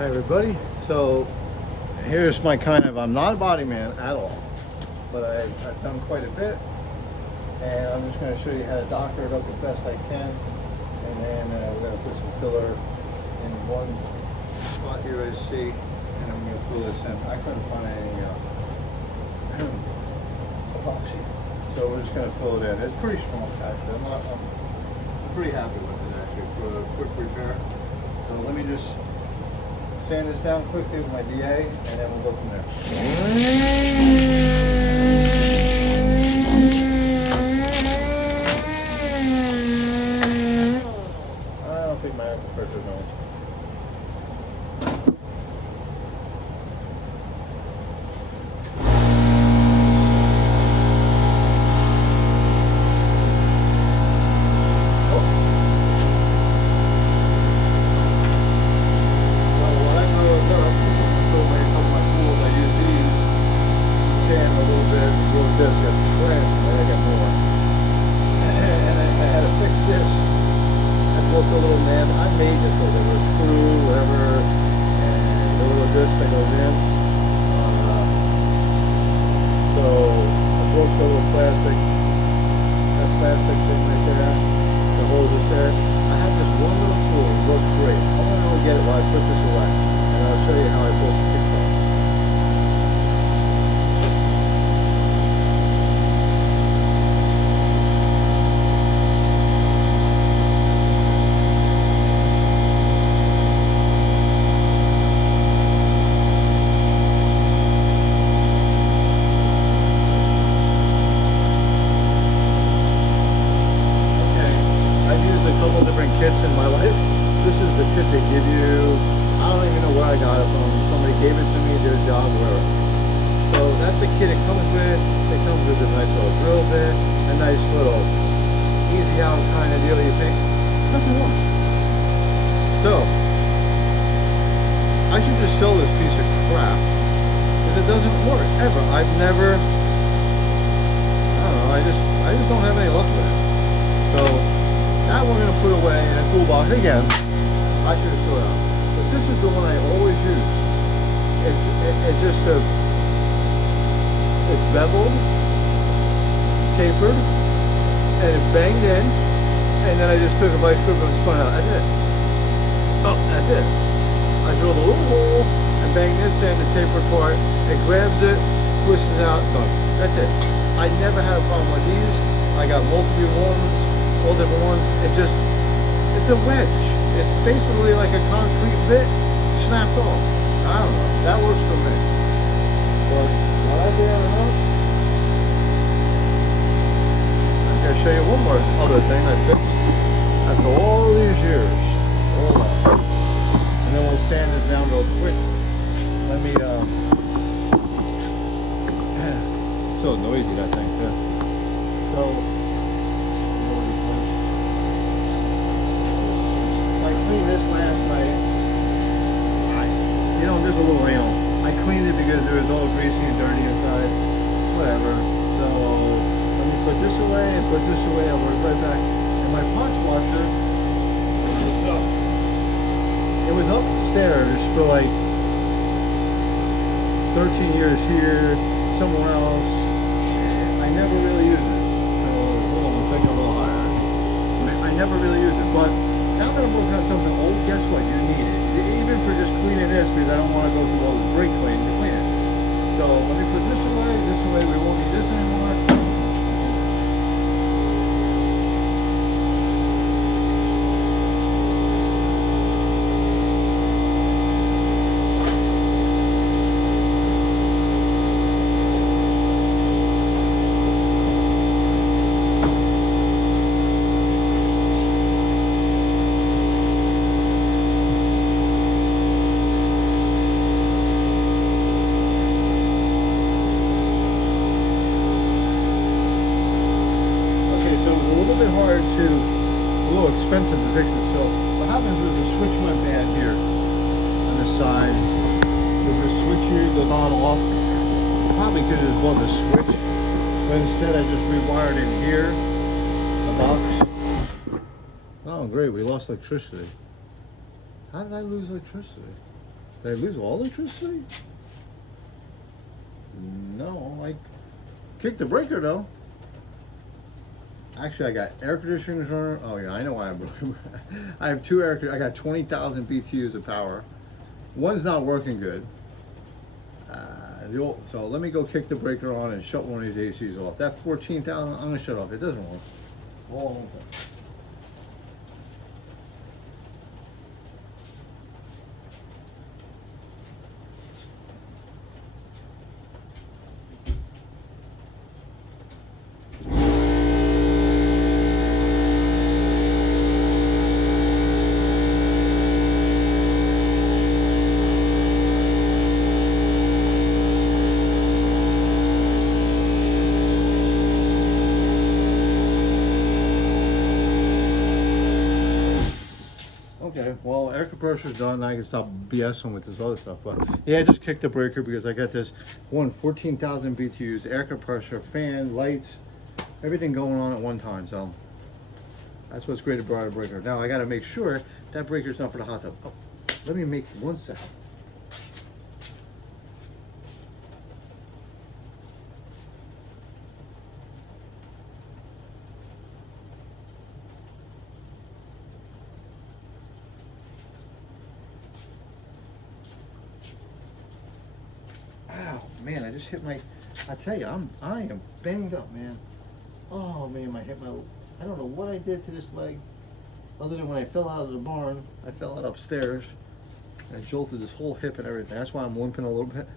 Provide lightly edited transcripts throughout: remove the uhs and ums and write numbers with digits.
Hi everybody. So here's my I'm not a body man at all, but I've done quite a bit, and I'm just going to show you how to doctor it up the best I can, and then we're going to put some filler in one spot here as you see, and I'm going to fill this in. I couldn't find any epoxy, so we're just going to fill it in. It's pretty strong actually. I'm pretty happy with it actually for a quick repair. So let me just sand this down quickly with my DA, and then we'll go from there. I don't think my air compressor's on. A little nab. I made this with a screw, whatever, and the little disc that goes in. So I broke the little plastic, that plastic thing right there, that holds this there. I have this one little tool, it works great. I want to get it while I put this away, and I'll show you how I pull some kicks off. Different kits in my life. This is the kit they give you. I don't even know where I got it from. Somebody gave it to me, did a job, wherever. So that's the kit it comes with. It comes with a nice little drill bit, a nice little easy out kind of deal you think. Doesn't work. So I should just sell this piece of crap because it doesn't work ever. I've never, I don't know, I just don't have any luck with it. So that we're going to put away in a toolbox again. I should have thrown it out. But this is the one I always use. It's just it's beveled, tapered, and it banged in. And then I just took a vice grip and spun it out. That's it. Oh, that's it. I drilled a little hole and banged this in, the tapered part. It grabs it, twists it out, done. That's it. I never had a problem with these. I got multiple ones. All different ones. It's a wedge. It's basically like a concrete bit snapped off. I don't know. That works for me. But while I say I don't know, I'm gonna show you one more other thing I fixed. After all these years. Hold on. And then we'll sand this down real quick. Let me so noisy that thing too. So I cleaned this last night. You know, there's a little anal. I cleaned it because it was all greasy and dirty inside. Whatever. So let me put this away and put this away. I'll work right back. And my punch washer, it was upstairs for like 13 years here, somewhere else. I never really use it. So hold on, let's take it a little higher. I never really use it, but now that I'm working on something old, guess what? You need it. Even for just cleaning this, because I don't want to go through all the brake cleaning to clean it. So let me put this away, we won't need this anymore. A little expensive to fix it. So what happens is the switch went bad here on this side. There's a switch here, it goes on off. Probably could have just bought the switch, but instead I just rewired it here, the box. Oh great, we lost electricity. How did I lose electricity? Did I lose all electricity? No, I kicked the breaker though. Actually, I got air conditioners running. Oh yeah, I know why I'm broken. I have two I got 20,000 BTUs of power. One's not working good. So let me go kick the breaker on and shut one of these ACs off. That 14,000, I'm gonna shut off. It doesn't work. Hold on a second. Okay, well, air compressor's done. Now I can stop BSing with this other stuff. But yeah, I just kicked the breaker because I got this 14,000 BTUs, air compressor, fan, lights, everything going on at one time. So that's what's great about a breaker. Now I got to make sure that breaker's not for the hot tub. Oh, let me make 1 second. Ow, man, I just hit my, I tell you, I am banged up, man. Oh man, I don't know what I did to this leg, other than when I fell out of the barn, I fell out upstairs, and I jolted this whole hip and everything. That's why I'm limping a little bit.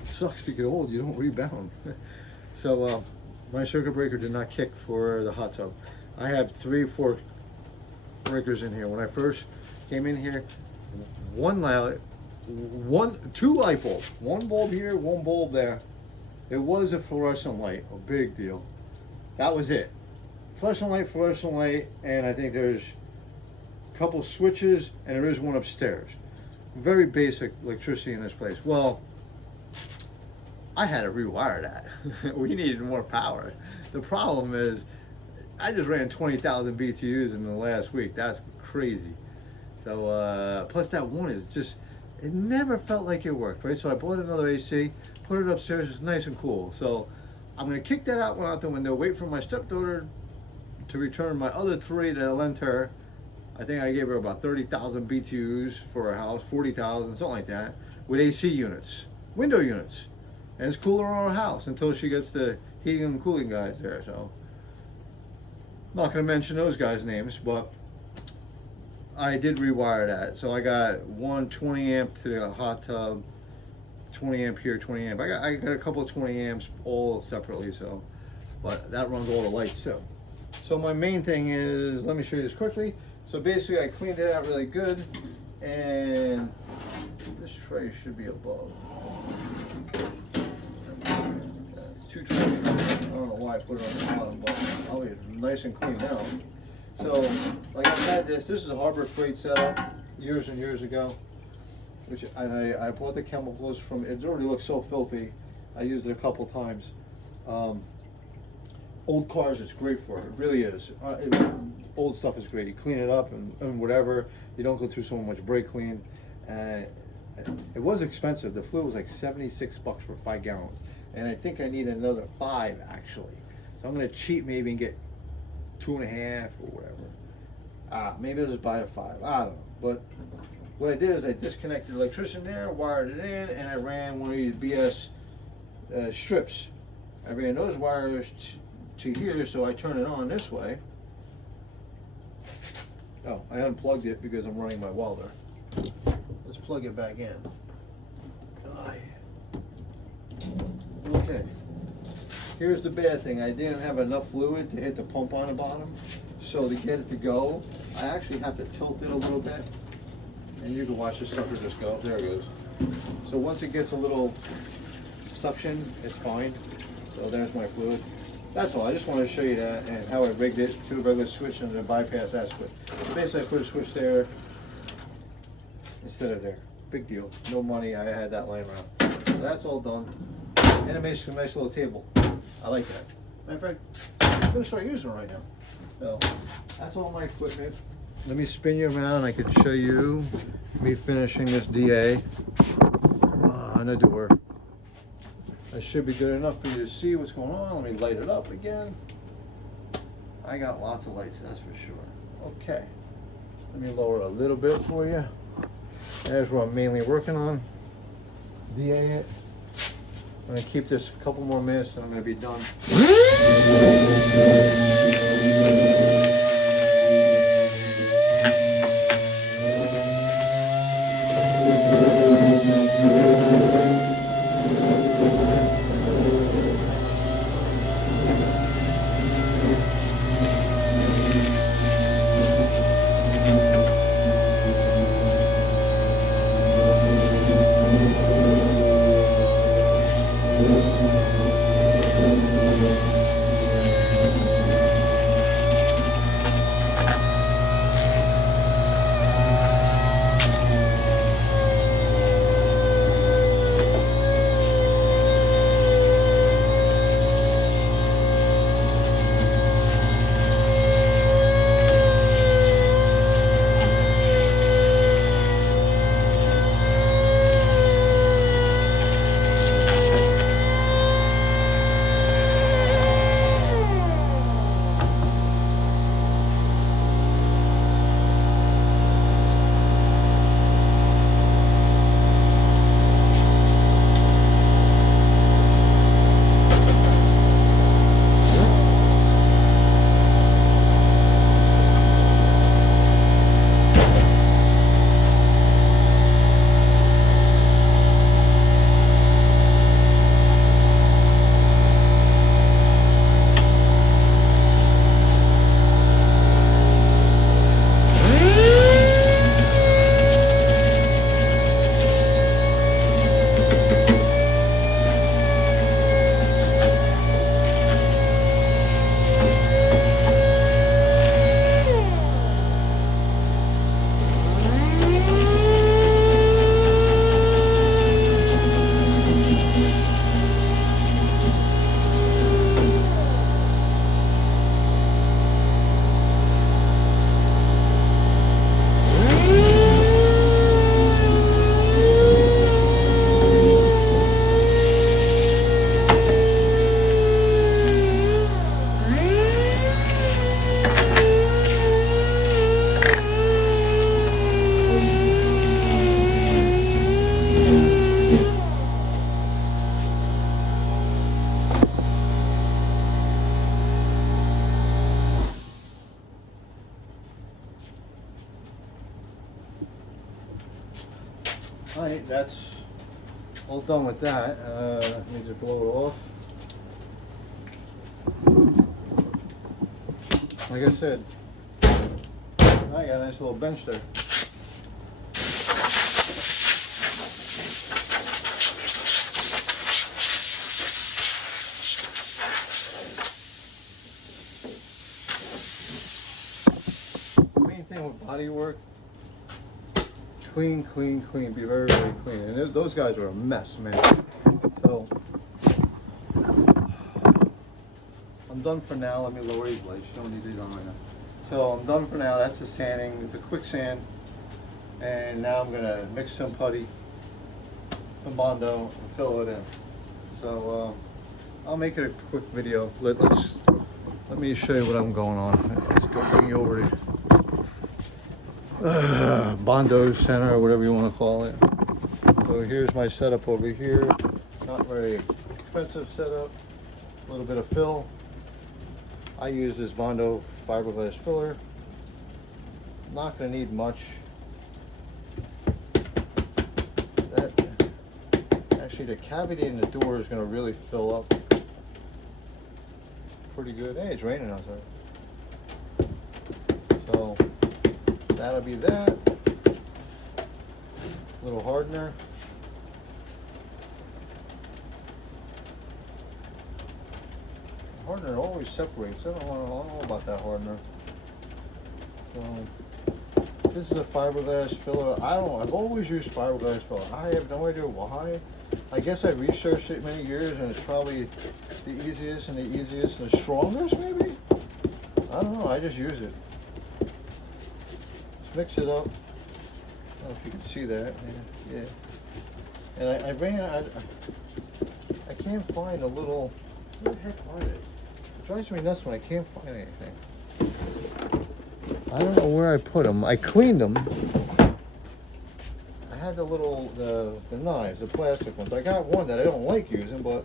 It sucks to get old, you don't rebound. So, my circuit breaker did not kick for the hot tub. I have 3 or 4 breakers in here. When I first came in here, 2 light bulbs, 1 bulb here, 1 bulb there. It was a fluorescent light, a big deal. That was it. Fluorescent light, and I think there's a couple switches, and there is one upstairs. Very basic electricity in this place. Well, I had to rewire that. We needed more power. The problem is, I just ran 20,000 BTUs in the last week. That's crazy. So, plus that one is just, it never felt like it worked, right? So I bought another AC, put it upstairs, it's nice and cool. So I'm gonna kick that out one out the window, wait for my stepdaughter to return my other 3 that I lent her. I think I gave her about 30,000 BTUs for her house, 40,000, something like that, with AC units, window units. And it's cooler on her house until she gets the heating and cooling guys there, so. I'm not gonna mention those guys' names, but I did rewire that. So I got one 20 amp to the hot tub, 20 amp here, 20 amp. I got a couple of 20 amps all separately, so, but that runs all the lights too. So my main thing is, let me show you this quickly. So basically I cleaned it out really good, and this tray should be above. 220. I don't know why I put it on the bottom, but I'll be nice and clean now. So, like I've had this is a Harbor Freight setup years and years ago, which I bought the chemicals from, it already looks so filthy. I used it a couple times. Old cars, it's great for it, it really is. Old stuff is great, you clean it up and whatever, you don't go through so much brake clean. It was expensive, the fluid was like 76 bucks for 5 gallons. And I think I need another 5 actually. So I'm gonna cheat maybe and get 2.5 or whatever. Maybe I'll just buy a 5. I don't know. But what I did is I disconnected the electrician there, wired it in, and I ran one of these BS strips. I ran those wires to here, so I turn it on this way. Oh, I unplugged it because I'm running my welder. Let's plug it back in. Okay. Here's the bad thing, I didn't have enough fluid to hit the pump on the bottom, so to get it to go, I actually have to tilt it a little bit, and you can watch this sucker just go, there it goes. So once it gets a little suction, it's fine. So there's my fluid. That's all, I just wanted to show you that and how I rigged it to a regular switch and then bypass that switch. So basically I put a switch there instead of there. Big deal, no money, I had that lying around. So that's all done. And it makes a nice little table. I like that. Matter of fact, I'm gonna start using it right now. So that's all my equipment. let me spin you around. I can show you me finishing this DA on the door. That should be good enough for you to see what's going on. Let me light it up again. I got lots of lights, that's for sure. Okay, let me lower a little bit for you. There's what I'm mainly working on. DA it. I'm gonna keep this a couple more minutes and I'm gonna be done. Alright, that's all done with that. Let me just blow it off. Like I said, I got a nice little bench there. Main thing with body work, clean, clean, clean. Be very, very clean. And those guys are a mess, man. So I'm done for now. Let me lower these lights. You don't need these on right now. So I'm done for now. That's the sanding. It's a quick sand. And now I'm gonna mix some putty, some Bondo, and fill it in. So I'll make it a quick video. Let me show you what I'm going on. Let's go bring you over to Bondo Center, or whatever you want to call it. So here's my setup over here. Not very expensive setup. A little bit of fill. I use this Bondo fiberglass filler. Not going to need much. Actually, the cavity in the door is going to really fill up pretty good. Hey, it's raining outside. So that'll be that. Little hardener. Hardener always separates. I don't know about that hardener. So this is a fiberglass filler. I've always used fiberglass filler. I have no idea why. I guess I researched it many years, and it's probably the easiest and the strongest, maybe. I don't know. I just use it. Let's mix it up. I don't know if you can see that. Yeah. And I ran. I can't find a little. Where the heck are they? It drives me nuts when I can't find anything. I don't know where I put them. I cleaned them. I had the little the knives, the plastic ones. I got one that I don't like using, but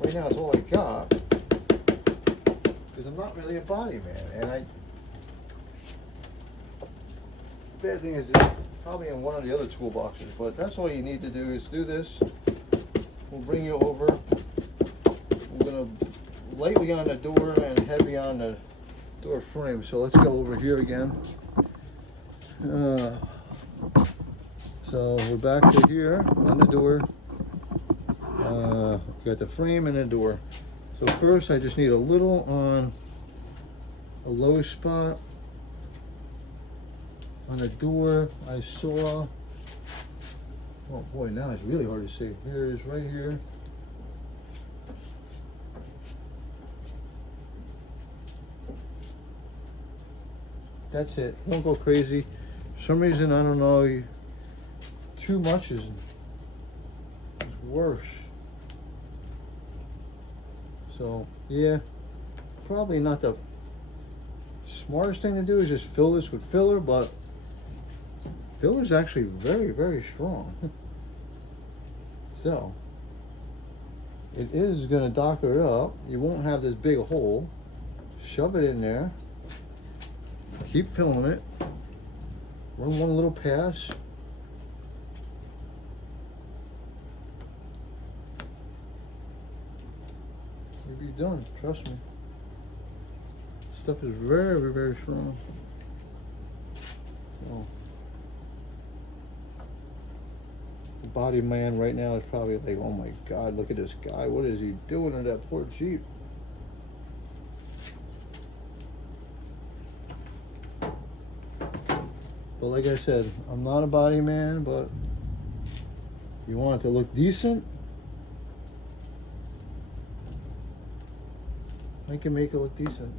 right now it's all I got. Because I'm not really a body man, and the bad thing is it's probably in one of the other toolboxes, but that's all you need to do is do this. We'll bring you over. We're gonna lightly on the door and heavy on the door frame. So let's go over here again. So we're back to here on the door. Got the frame and the door. So first I just need a little on a low spot on the door. I saw, oh boy, now it's really hard to see. Here it is right here. That's it. Don't go crazy. For some reason, I don't know, too much is worse. So yeah, probably not the smartest thing to do is just fill this with filler, but filler is actually very, very strong. So it is going to docker it up. You won't have this big hole. Shove it in there. Keep filling it. Run one little pass. You'll be done, trust me. Stuff is very, very strong. Oh. The body man right now is probably like, oh my God, look at this guy. What is he doing to that poor Jeep? But like I said, I'm not a body man, but if you want it to look decent, I can make it look decent.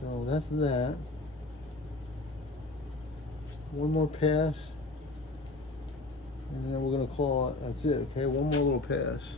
So that's that. One more pass, and then we're gonna call it, that's it, okay? One more little pass.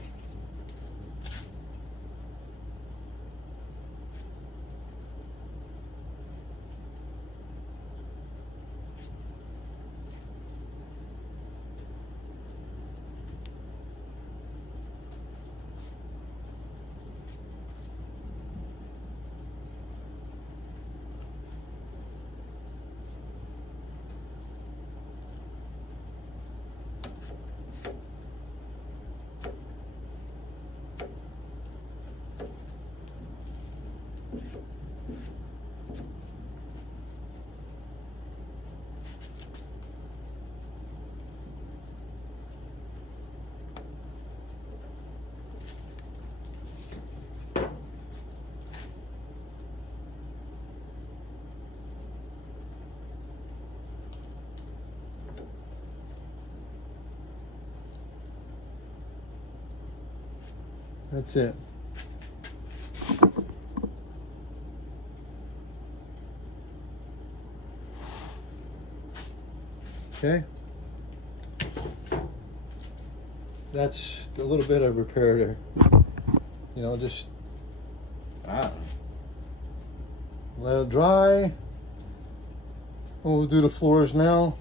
That's it. Okay. That's a little bit of repair there. You know, just let it dry. We'll do the floors now.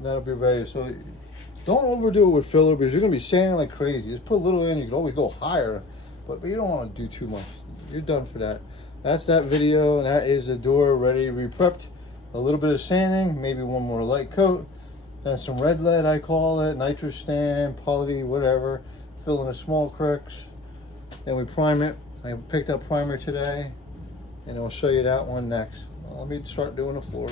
That'll be ready. So don't overdo it with filler because you're gonna be sanding like crazy. Just put a little in. You can always go higher, but you don't want to do too much. You're done for that. That's that video. That is the door ready, re-prepped. A little bit of sanding, maybe one more light coat, then some red lead, I call it, nitrous stand, poly, whatever. Fill in the small cracks. Then we prime it. I picked up primer today, and I'll show you that one next. Well, let me start doing the floor.